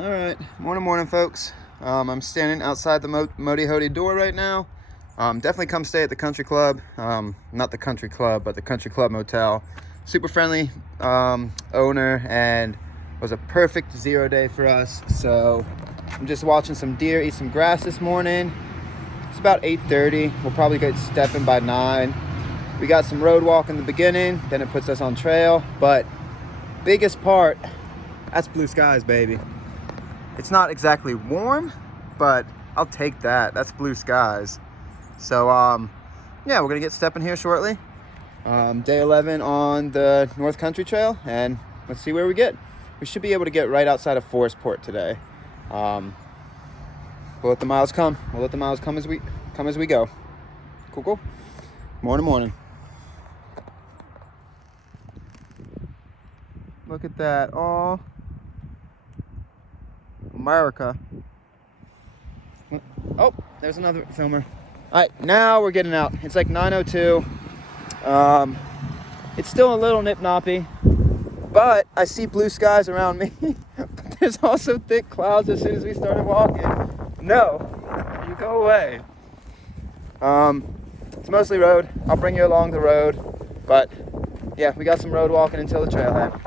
All right, morning, folks. I'm standing outside the Modi Hodi door right now. Definitely come stay at the country club. Not the country club, but the country club motel. Super friendly owner, and was a perfect 0 day for us. So I'm just watching some deer eat some grass this morning. It's about 8:30. We'll probably get stepping by 9. We got some road walk in the beginning, then it puts us on trail. But biggest part, that's blue skies, baby. It's not exactly warm, but I'll take that. That's blue skies. So yeah, we're gonna get stepping here shortly. Day 11 on the North Country Trail, and let's see where we get. We should be able to get right outside of Forestport today. We'll let the miles come. We'll let the miles come as we go. Cool. Morning. Look at that. Oh, America. Oh, there's another filmer. All right, now we're getting out. It's like 9:02. It's still a little nip-noppy, but I see blue skies around me. But there's also thick clouds as soon as we started walking. No, you go away. It's mostly road. I'll bring you along the road, but yeah, we got some road walking until the trailhead.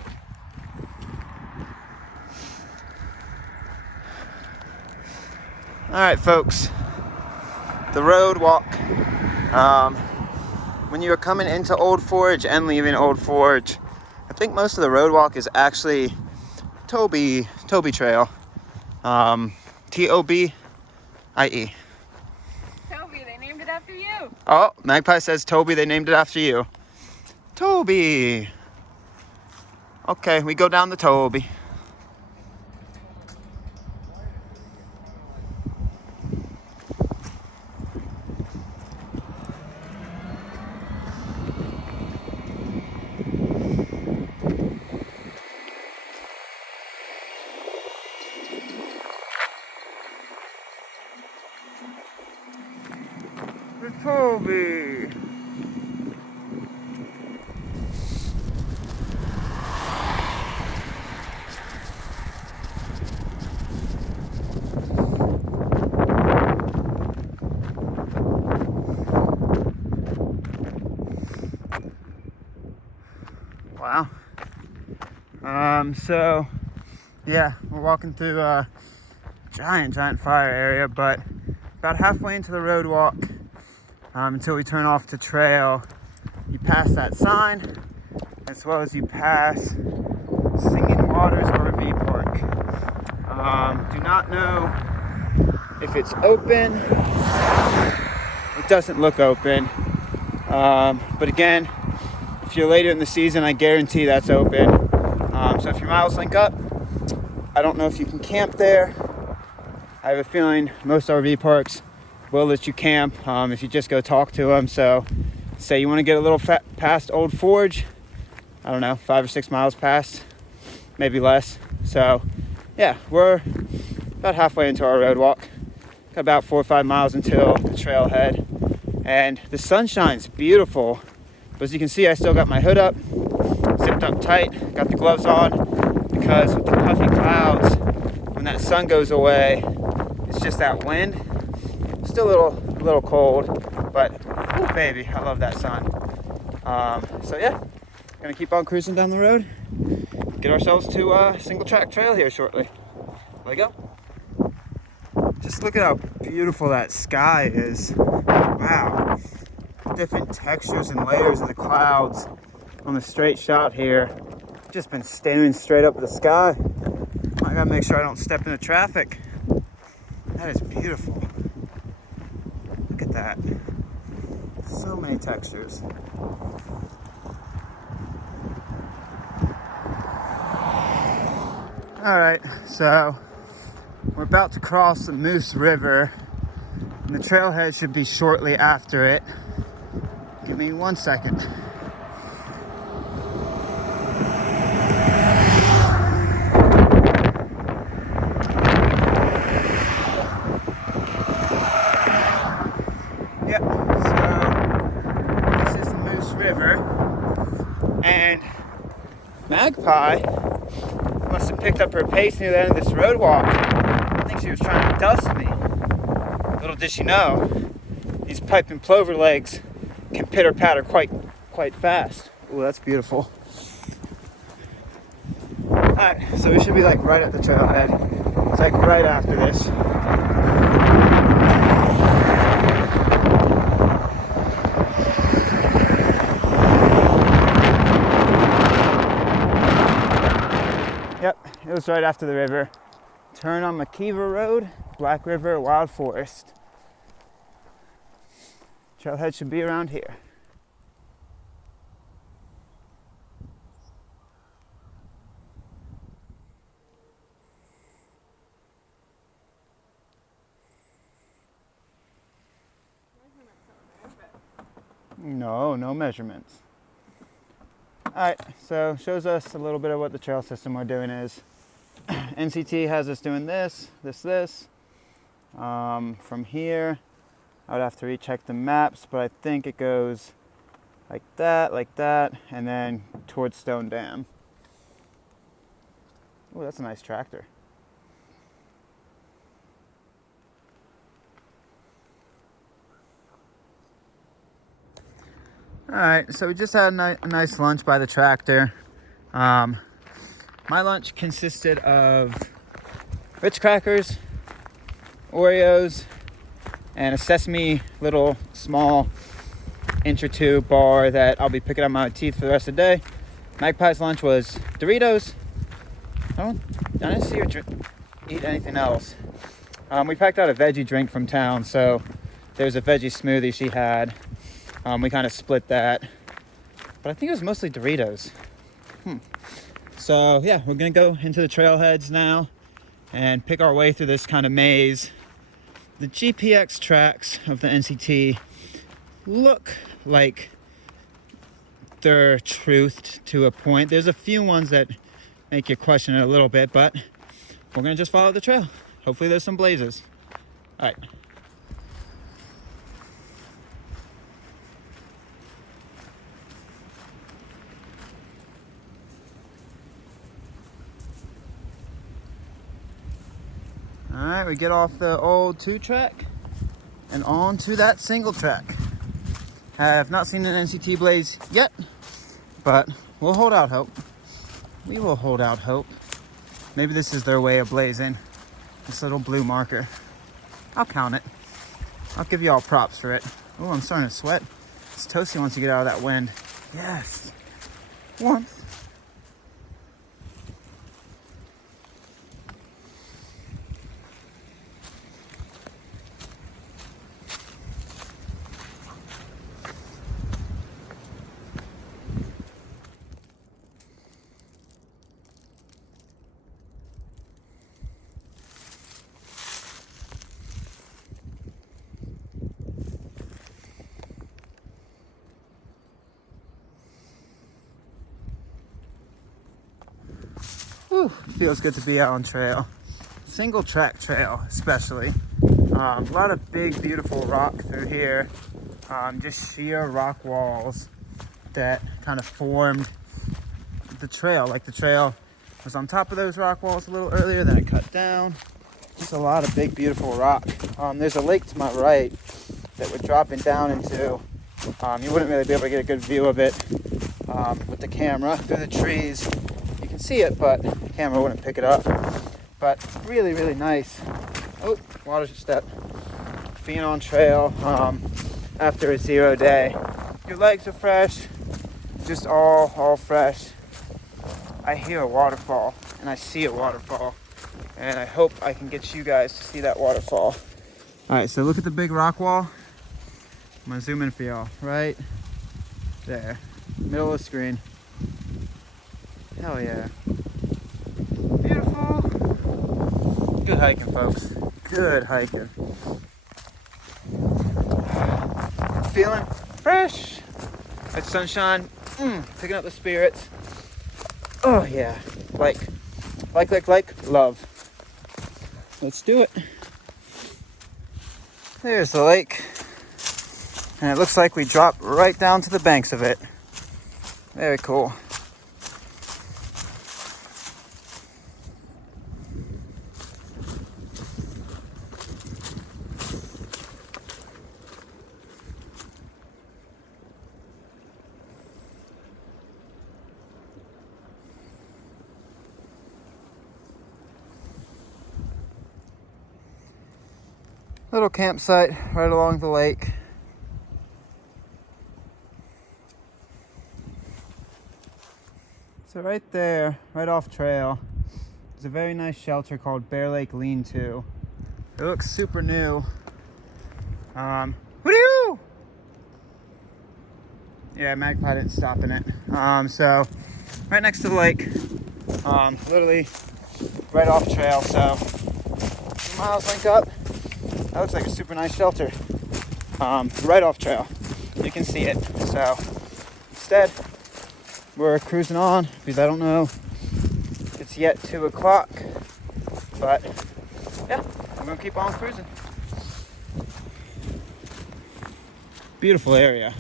All right, folks, the road walk. When you're coming into Old Forge and leaving Old Forge, I think most of the road walk is actually Toby Trail. Tobie. Toby, they named it after you. Oh, Magpie says Toby, they named it after you. Toby. Okay, we go down the Toby. Toby. Wow. So yeah, we're walking through a giant fire area, but about halfway into the road walk, until we turn off to trail, you pass that sign, as well as you pass Singing Waters RV Park. Do not know if it's open. It doesn't look open. But again, if you're later in the season, I guarantee that's open. So if your miles link up, I don't know if you can camp there. I have a feeling most RV parks will let you camp if you just go talk to them. So say you want to get a little past Old Forge, I don't know, 5 or 6 miles past, maybe less. So yeah, we're about halfway into our road walk. Got about 4 or 5 miles until the trailhead, and the sunshine's beautiful. But as you can see, I still got my hood up, zipped up tight, got the gloves on, because with the puffy clouds, when that sun goes away, it's just that wind. Still a little cold, but ooh, baby, I love that sun. So yeah, gonna keep on cruising down the road, get ourselves to a single track trail here shortly. Let go. Just look at how beautiful that sky is. Wow, different textures and layers of the clouds on the straight shot here. Just been staring straight up at the sky. I gotta make sure I don't step into traffic. That is beautiful. Look at that. So many textures. All right, so we're about to cross the Moose River, and the trailhead should be shortly after it. Give me 1 second. Yep, so this is the Moose River, and Magpie must have picked up her pace near the end of this road walk. I think she was trying to dust me. Little did she know, these piping plover legs can pitter-patter quite fast. Oh, that's beautiful. Alright, so we should be like right at the trailhead. It's like right after this. Yep, it was right after the river. Turn on Magpie Road, Black River, Wild Forest. Trailhead should be around here. No measurements. Alright, so shows us a little bit of what the trail system we're doing is. NCT has us doing this. From here, I would have to recheck the maps, but I think it goes like that, and then towards Stone Dam. Oh, that's a nice tractor. Alright, so we just had a nice lunch by the tractor. My lunch consisted of Ritz crackers, Oreos, and a sesame little small inch or two bar that I'll be picking up my teeth for the rest of the day. Magpie's lunch was Doritos. I didn't see her eat anything else. We packed out a veggie drink from town, so there's a veggie smoothie she had. We kind of split that, but I think it was mostly Doritos. So yeah, we're gonna go into the trailheads now and pick our way through this kind of maze. The GPX tracks of the NCT look like they're truthed to a point. There's a few ones that make you question it a little bit, but we're gonna just follow the trail. Hopefully there's some blazes. All right. Alright, we get off the old 2-track and on to that single track. I have not seen an NCT blaze yet, but we'll hold out hope. We will hold out hope. Maybe this is their way of blazing. This little blue marker. I'll count it. I'll give you all props for it. Oh, I'm starting to sweat. It's toasty once you get out of that wind. Yes. Warmth. Whew, feels good to be out on trail. Single track trail, especially. A lot of big, beautiful rock through here. Just sheer rock walls that kind of formed the trail. Like the trail was on top of those rock walls a little earlier, then it cut down. Just a lot of big, beautiful rock. There's a lake to my right that we're dropping down into. You wouldn't really be able to get a good view of it with the camera through the trees. You can see it, but the camera wouldn't pick it up. But really, really nice. Oh, water step. Being on trail after a 0 day. Your legs are fresh, just all fresh. I hear a waterfall, and I see a waterfall. And I hope I can get you guys to see that waterfall. All right, so look at the big rock wall. I'm gonna zoom in for y'all, right there, middle of the screen. Hell yeah. Beautiful. Good hiking, folks. Good hiking. Feeling fresh. That sunshine, picking up the spirits. Oh yeah, like, love. Let's do it. There's the lake. And it looks like we dropped right down to the banks of it. Very cool. Little campsite right along the lake. So right there, right off trail, there's a very nice shelter called Bear Lake Lean-To. It looks super new. Woo-doo! Yeah, Magpie didn't stop in it. So right next to the lake, literally right off trail. So 2 miles link up. That looks like a super nice shelter. Right off trail. You can see it. So instead, we're cruising on because I don't know if it's yet 2 o'clock, but yeah, we're gonna keep on cruising. Beautiful area.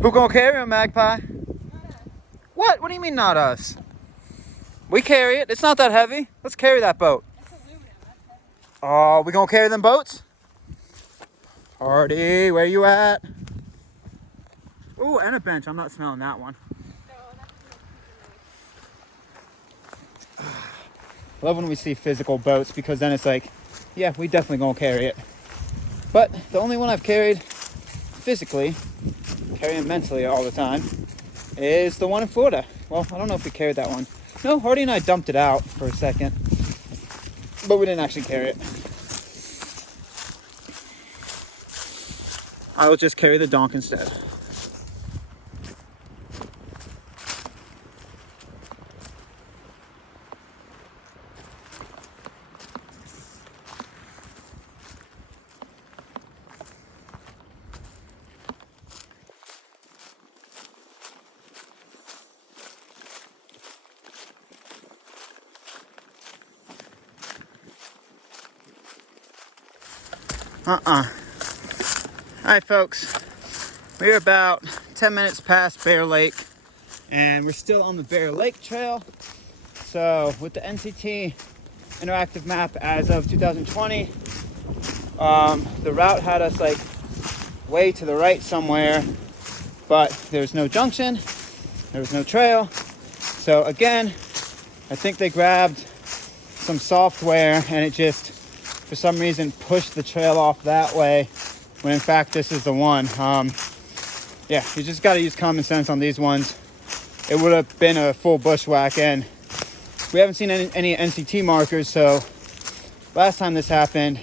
Who gonna carry him, Magpie? What? What do you mean not us? We carry it. It's not that heavy. Let's carry that boat. Oh, we gonna carry them boats? Party, where you at? Ooh, and a bench. I'm not smelling that one. I love when we see physical boats because then it's like, yeah, we definitely gonna carry it. But the only one I've carried physically, carrying mentally all the time, is the one in Florida. Well, I don't know if we carried that one. No, Hardy and I dumped it out for a second, but we didn't actually carry it. I will just carry the donk instead. Alright folks, we're about 10 minutes past Bear Lake and we're still on the Bear Lake Trail. So with the NCT interactive map as of 2020, the route had us like way to the right somewhere, but there's no junction, there was no trail. So again, I think they grabbed some software and it just, for some reason, pushed the trail off that way, when in fact this is the one. Yeah, you just got to use common sense on these ones. It would have been a full bushwhack, and we haven't seen any NCT markers, so last time this happened,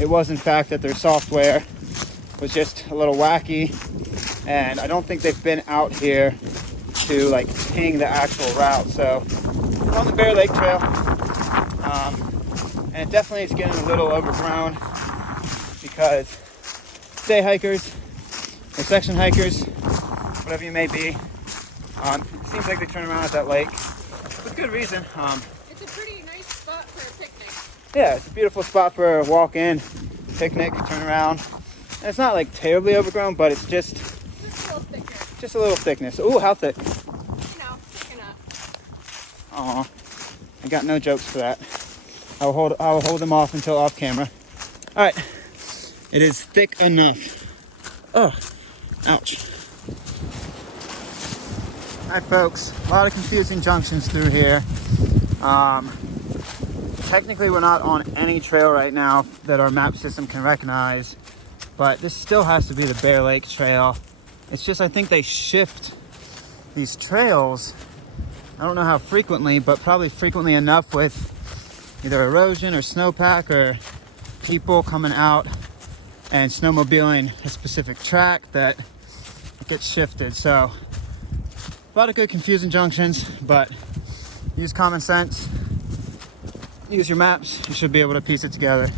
it was in fact that their software was just a little wacky, and I don't think they've been out here to like ping the actual route. So we're on the Bear Lake Trail, and it definitely is getting a little overgrown because day hikers or section hikers, whatever you may be, seems like they turn around at that lake with good reason. It's a pretty nice spot for a picnic. Yeah, it's a beautiful spot for a walk-in, picnic, turn around. And it's not like terribly overgrown, but it's just a little thicker. Just a little thickness. Ooh, how thick? Thick enough. Aw, I got no jokes for that. I will hold them off until off camera. All right, it is thick enough. Oh, ouch. All right, folks, a lot of confusing junctions through here. Technically, we're not on any trail right now that our map system can recognize, but this still has to be the Bear Lake Trail. It's just, I think they shift these trails, I don't know how frequently, but probably frequently enough with either erosion or snowpack or people coming out and snowmobiling a specific track that it gets shifted. So a lot of good confusing junctions, but use common sense, use your maps, you should be able to piece it together.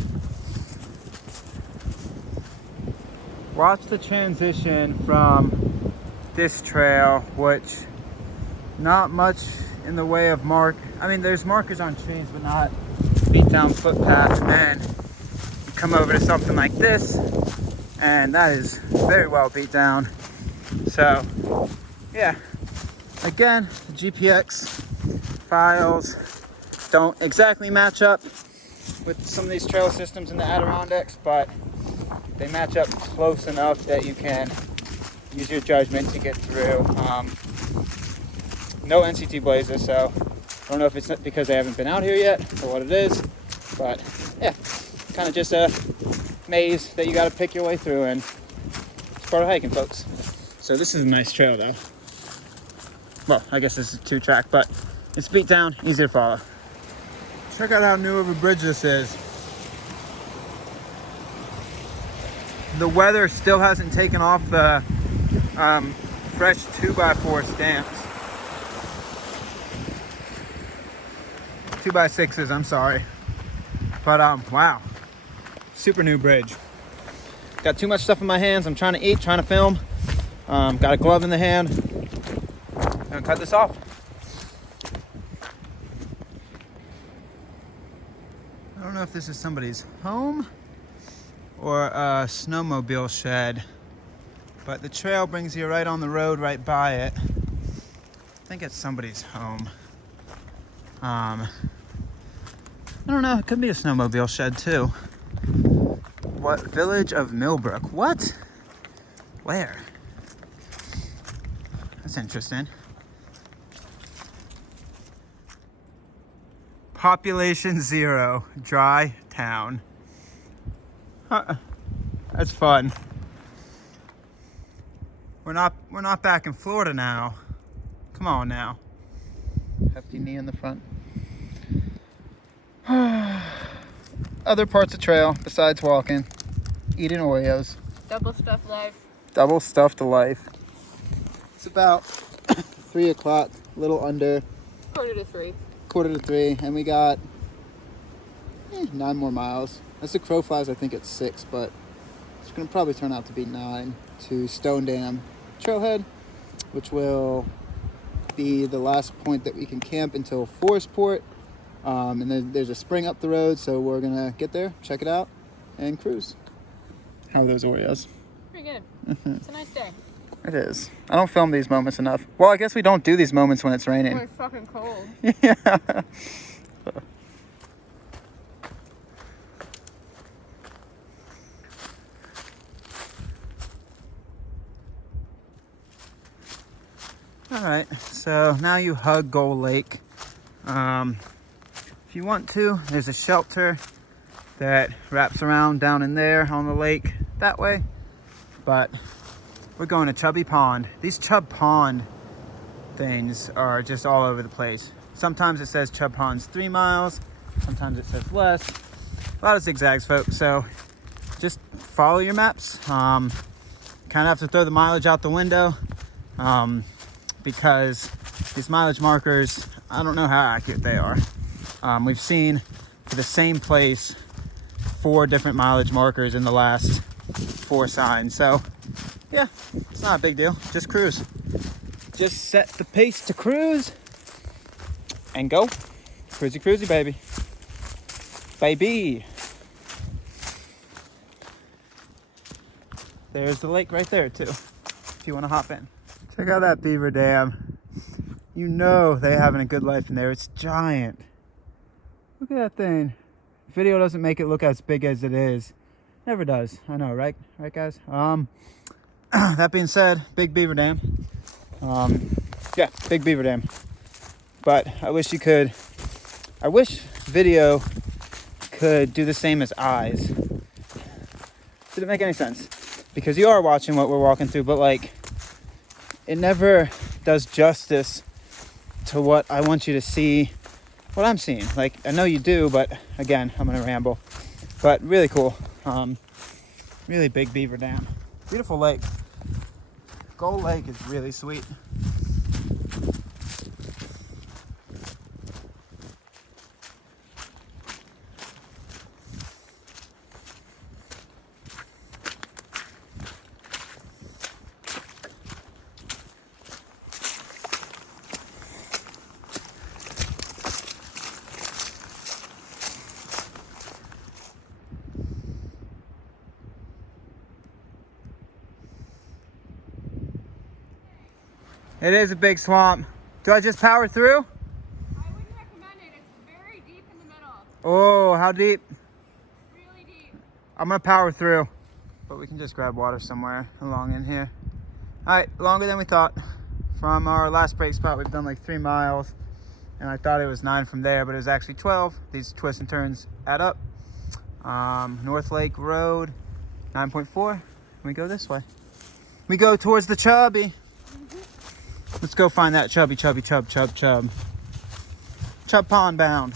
Watch the transition from this trail, which not much in the way of there's markers on trees, but not beat down footpath. And then you come over to something like this, and that is very well beat down. So yeah, again, the GPX files don't exactly match up with some of these trail systems in the Adirondacks, but they match up close enough that you can use your judgment to get through. No NCT blazes, so I don't know if it's because they haven't been out here yet or what it is, but yeah, kind of just a maze that you got to pick your way through, and it's part of hiking, folks. So this is a nice trail, though. Well, I guess this is 2-track, but it's beat down, easy to follow. Check out how new of a bridge this is. The weather still hasn't taken off the fresh 2x4 stamps. 2x6s, I'm sorry. But wow, super new bridge. Got too much stuff in my hands. I'm trying to eat, trying to film. Got a glove in the hand. Gonna cut this off. I don't know if this is somebody's home or a snowmobile shed, but the trail brings you right on the road, right by it. I think it's somebody's home. I don't know, it could be a snowmobile shed too. What? Village of Millbrook. What? Where? That's interesting. Population 0, dry town. That's fun. We're not back in Florida now. Come on now. Hefty knee in the front. Other parts of trail besides walking. Eating Oreos. Double stuffed life. Double stuffed life. It's about 3 o'clock, a little under. 2:45. 2:45, and we got 9 more miles. As the crow flies, I think it's 6, but it's going to probably turn out to be 9 to Stone Dam Trailhead, which will be the last point that we can camp until Forestport. And then there's a spring up the road, so we're going to get there, check it out, and cruise. How are those Oreos? Pretty good. It's a nice day. It is. I don't film these moments enough. Well, I guess we don't do these moments when it's raining. It's fucking cold. Yeah. All right, so now you hug Gull Lake. If you want to, there's a shelter that wraps around down in there on the lake that way. But we're going to Chubby Pond. These Chub Pond things are just all over the place. Sometimes it says Chub Pond's 3 miles. Sometimes it says less. A lot of zigzags, folks. So just follow your maps. Kind of have to throw the mileage out the window. Because these mileage markers, I don't know how accurate they are. We've seen for the same place 4 different mileage markers in the last 4 signs. So yeah, it's not a big deal. Just cruise. Just set the pace to cruise and go. Cruisy, cruisy, baby. Baby. There's the lake right there too, if you want to hop in. Check out that beaver dam. You know they're having a good life in there. It's giant. Look at that thing. Video doesn't make it look as big as it is. Never does. I know, right? Right, guys? That being said, big beaver dam. Yeah, big beaver dam. But I wish video could do the same as eyes. Didn't make any sense. Because you are watching what we're walking through, but like, it never does justice to what I want you to see, what I'm seeing. Like, I know you do, but again, I'm gonna ramble. But really cool. Really big beaver dam. Beautiful lake. Gull Lake is really sweet. It is a big swamp. Do I just power through? I wouldn't recommend it. It's very deep in the middle. Oh, how deep? Really deep. I'm gonna power through. But we can just grab water somewhere along in here. All right, longer than we thought. From our last break spot, we've done like 3 miles. And I thought it was 9 from there, but it was actually 12. These twists and turns add up. North Lake Road, 9.4. We go this way. We go towards the chubby. Let's go find that chub. Chub pond bound.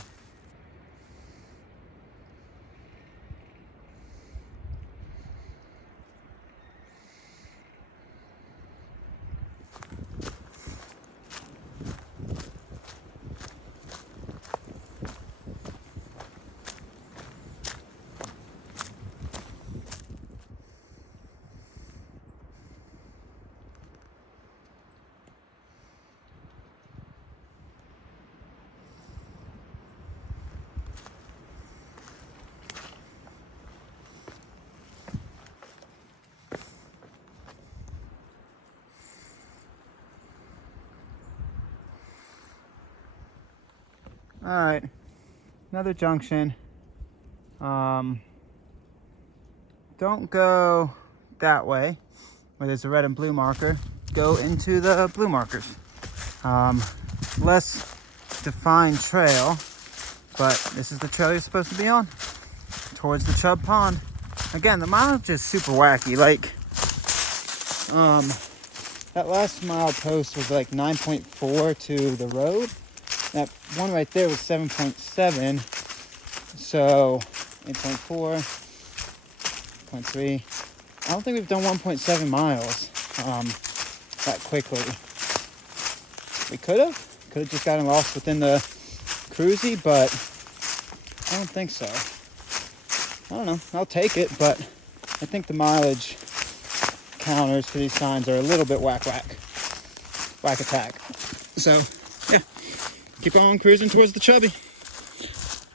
All right, another junction. Don't go that way where there's a red and blue marker. Go into the blue markers. Less defined trail, but this is the trail you're supposed to be on, towards the Chub Pond. Again, the mileage is super wacky. Like, that last mile post was like 9.4 to the road. That one right there was 7.7, so 8.4, 0.3. I don't think we've done 1.7 miles that quickly. We could have just gotten lost within the cruisy, but I don't think so. I don't know, I'll take it, but I think the mileage counters for these signs are a little bit whack attack. So, yeah. Keep on cruising towards the chubby.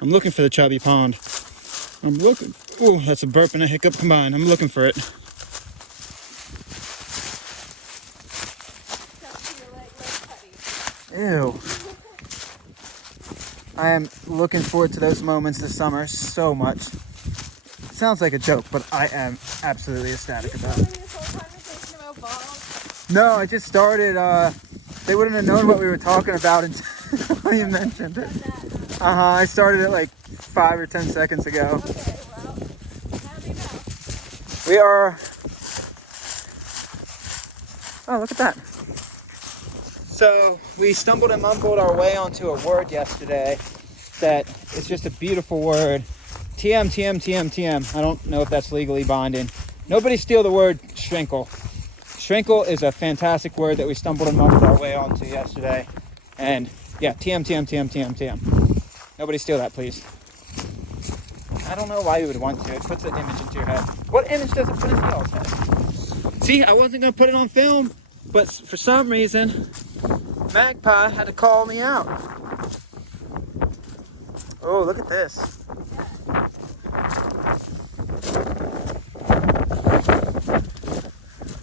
I'm looking for the chubby pond. Oh, that's a burp and a hiccup combined. I'm looking for it. Ew. I am looking forward to those moments this summer so much. It sounds like a joke, but I am absolutely ecstatic about it. No, I just started. They wouldn't have known what we were talking about until you mentioned it. I started it like 5 or 10 seconds ago. Okay, well, now they know. We are. Oh, look at that. So we stumbled and mumbled our way onto a word yesterday that is just a beautiful word. TM. I don't know if that's legally binding. Nobody steal the word shrinkle. Shrinkle is a fantastic word that we stumbled and mumbled our way onto yesterday. And yeah, TM. Nobody steal that, please. I don't know why you would want to. It puts an image into your head. What image does it put into y'all's head? See, I wasn't going to put it on film, but for some reason, Magpie had to call me out. Oh, look at this.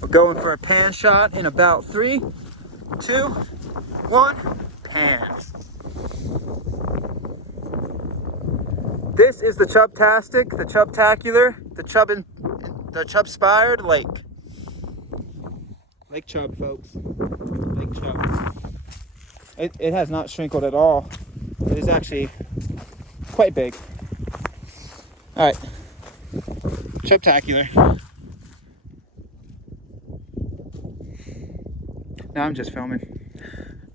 We're going for a pan shot in about 3, 2, 1, pan. This is the Chubtastic, the Chubtacular, the Chub-spired lake. Lake Chub, folks. Lake Chub. It has not shrinkled at all. It is actually quite big. All right, Chubtacular. Now I'm just filming.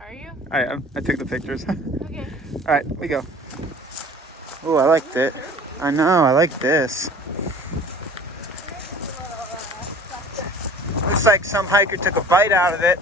Are you? I am. I took the pictures. Okay. All right, we go. Oh, I liked it. I know, I like this. Looks like some hiker took a bite out of it.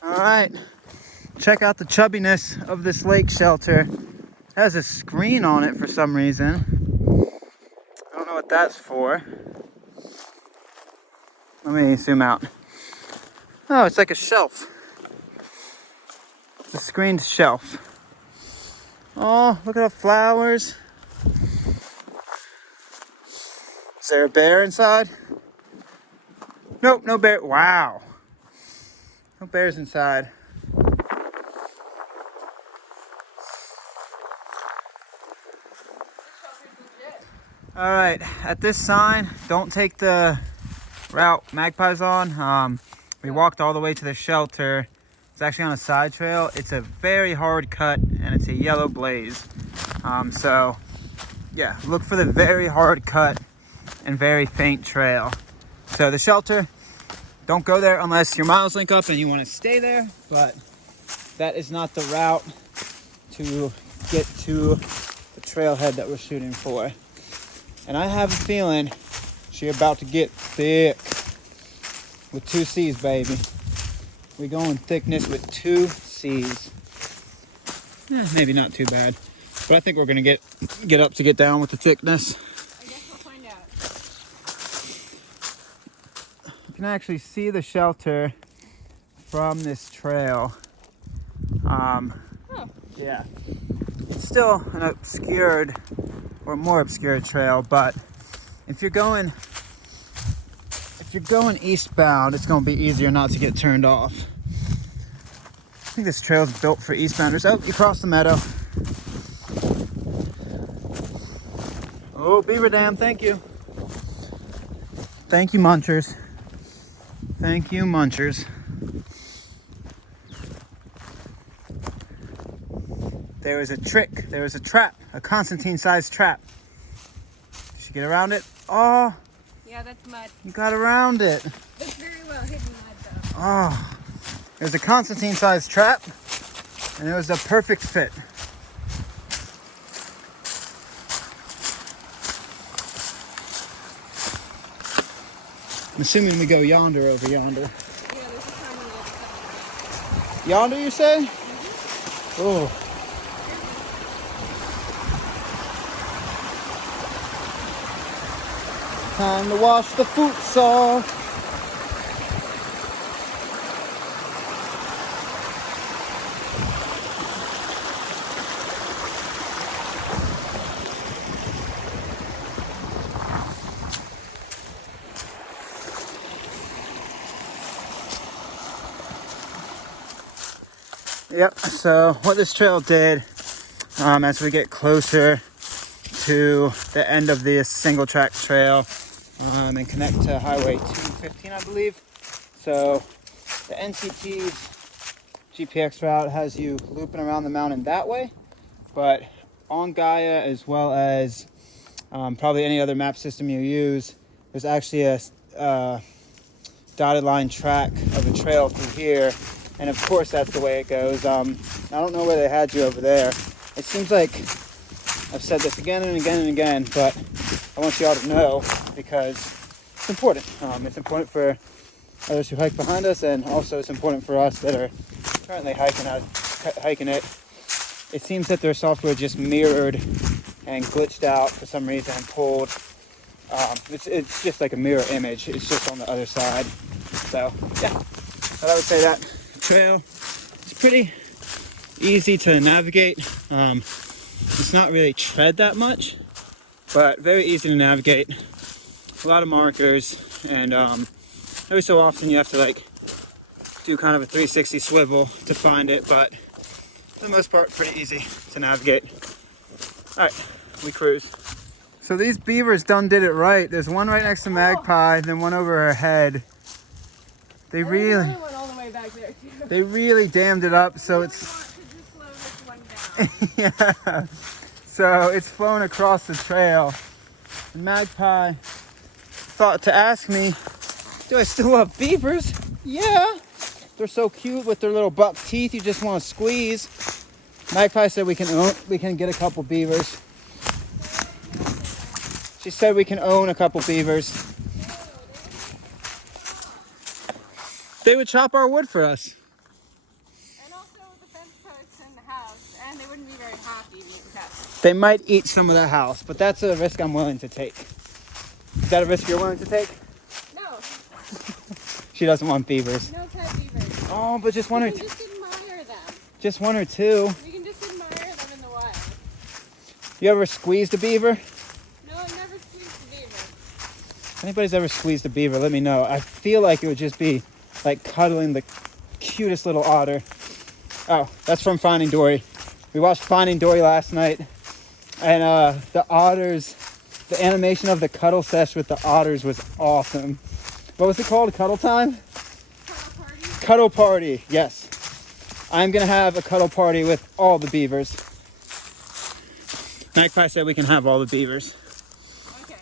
All right, check out the chubbiness of this lake shelter. It has a screen on it for some reason. I don't know what that's for. Let me zoom out. Oh, it's like a shelf. It's a screened shelf. Oh, look at the flowers. Is there a bear inside? Nope, no bear. Wow. No bears inside. All right, at this sign, don't take the route Magpie's on. We walked all the way to the shelter. It's actually on a side trail. It's a very hard cut and it's a yellow blaze. So yeah, look for the very hard cut and very faint trail. So the shelter, don't go there unless your miles link up and you want to stay there, but that is not the route to get to the trailhead that we're shooting for. And I have a feeling she's about to get thick with 2 C's, baby. We're going thickness with 2 C's. Maybe not too bad, but I think we're gonna get up to get down with the thickness. I guess we'll find out. You can actually see the shelter from this trail. Yeah, it's still an obscured or more obscure trail, but if you're going eastbound, it's going to be easier not to get turned off. I think this trail is built for eastbounders. Oh, you crossed the meadow. Oh, beaver dam, thank you. Thank you, munchers. Thank you, munchers. There was a trick, there was a trap, a Constantine-sized trap. Did she get around it? Oh, Yeah, that's mud. you got around it. That's very well hidden mud, though. Oh, it was a Constantine-sized trap, and it was a perfect fit. I'm assuming we go yonder over yonder. Yeah, there's a time when we'll be Yonder, you say? Oh. Time to wash the boots off. Yep, so what this trail did, as we get closer to the end of this single track trail, and connect to Highway 215, I believe. So the NCT's GPX route has you looping around the mountain that way, but on Gaia, as well as probably any other map system you use, there's actually a dotted line track of a trail through here, and of course that's the way it goes. I don't know where they had you over there. It seems like I've said this again and again and again, but I want you all to know because it's important. It's important for others who hike behind us, and also it's important for us that are currently hiking it. It seems that their software just mirrored and glitched out for some reason and pulled. It's just like a mirror image. It's just on the other side. So yeah, but I would say that trail is pretty easy to navigate. It's not really tread that much, but very easy to navigate. A lot of markers, and every so often you have to like do kind of a 360 swivel to find it, but for the most part, pretty easy to navigate. All right, we cruise. So these beavers done did it right. There's one right next to Magpie, then one over her head. They really, went all the way back there, too. they really dammed it up, so it's. Want to just slow this one down. Yeah. So it's flown across the trail. And Magpie thought to ask me, do I still love beavers? Yeah. They're so cute with their little buck teeth you just want to squeeze. Magpie said we can get a couple beavers. She said we can own a couple beavers. They would chop our wood for us. And also, the fence They might eat some of the house, but that's a risk I'm willing to take. Is that a risk you're willing to take? No. She doesn't want beavers. No pet beavers. Oh, but just one or two. Just admire them. Just one or two. You can just admire them in the wild. You ever squeezed a beaver? No, I've never squeezed a beaver. If anybody's ever squeezed a beaver, let me know. I feel like it would just be like cuddling the cutest little otter. Oh, that's from Finding Dory. We watched Finding Dory last night, and the otters, the animation of the cuddle sesh with the otters was awesome. What was it called? Cuddle time? Cuddle party? Cuddle party, yes. I'm gonna have a cuddle party with all the beavers. Magpie said we can have all the beavers. Okay.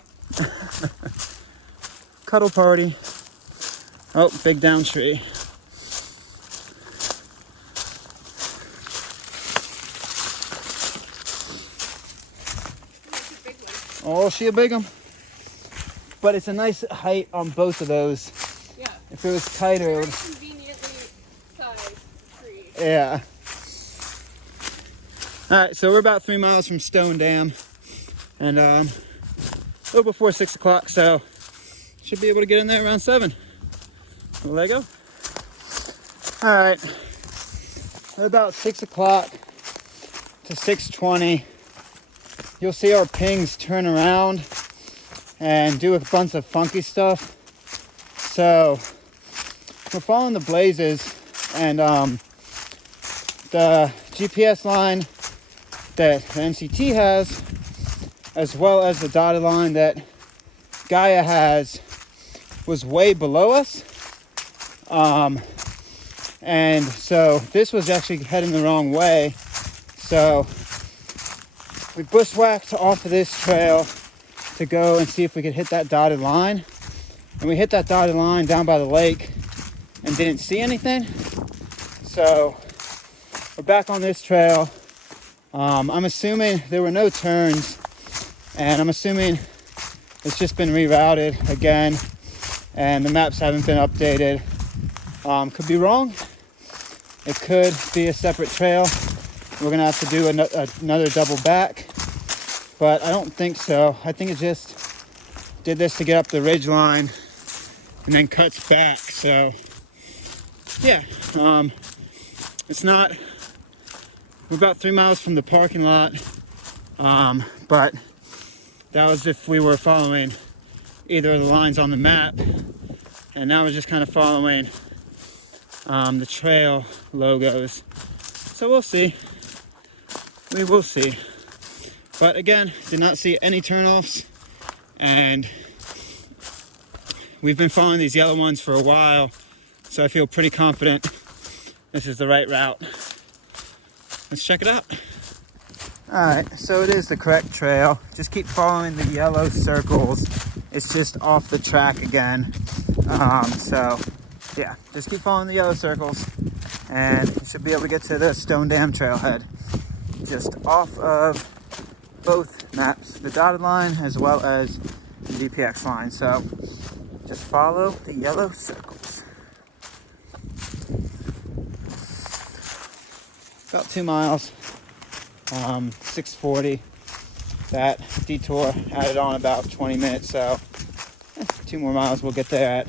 Cuddle party. Oh, big down tree. That's a big one. Oh, she a big one. But it's a nice height on both of those. Yeah. If it was tighter, it Very would... conveniently sized tree. Yeah. All right, so we're about 3 miles from Stone Dam, and a little before 6 o'clock, so should be able to get in there around 7. Lego. All right, at about 6 o'clock to 6:20, you'll see our pings turn around and do a bunch of funky stuff. So we're following the blazes, and the GPS line that the NCT has, as well as the dotted line that Gaia has, was way below us. And so this was actually heading the wrong way. So we bushwhacked off of this trail to go and see if we could hit that dotted line. And we hit that dotted line down by the lake and didn't see anything. So we're back on this trail. I'm assuming there were no turns, and I'm assuming it's just been rerouted again, and the maps haven't been updated. Could be wrong. It could be a separate trail. We're gonna have to do another double back, but I don't think so. I think it just did this to get up the ridge line and then cuts back. So yeah, it's not, we're about 3 miles from the parking lot, but that was if we were following either of the lines on the map, and now we're just kind of following the trail logos. So we'll see. We will see. But again, did not see any turnoffs, and we've been following these yellow ones for a while, so I feel pretty confident this is the right route. Let's check it out. All right, so it is the correct trail. Just keep following the yellow circles. It's just off the track again. So yeah, just keep following the yellow circles, and you should be able to get to the Stone Dam trailhead. Just off of both maps, the dotted line as well as the DPX line. So just follow the yellow circles. About 2 miles, 6:40. That detour added on about 20 minutes, so 2 more miles, we'll get there at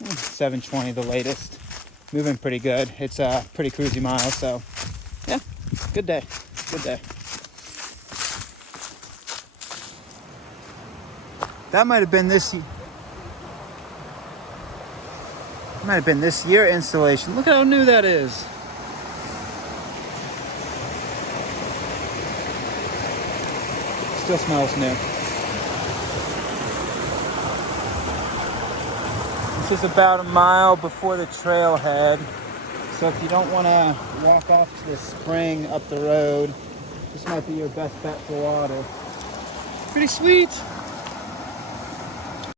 7:20 the latest. Moving pretty good. It's a pretty cruisy mile, so yeah, good day, good day. That might have been this year installation. Look how new that is. Still smells new. This is about a mile before the trailhead. So if you don't want to walk off to the spring up the road, this might be your best bet for water. Pretty sweet.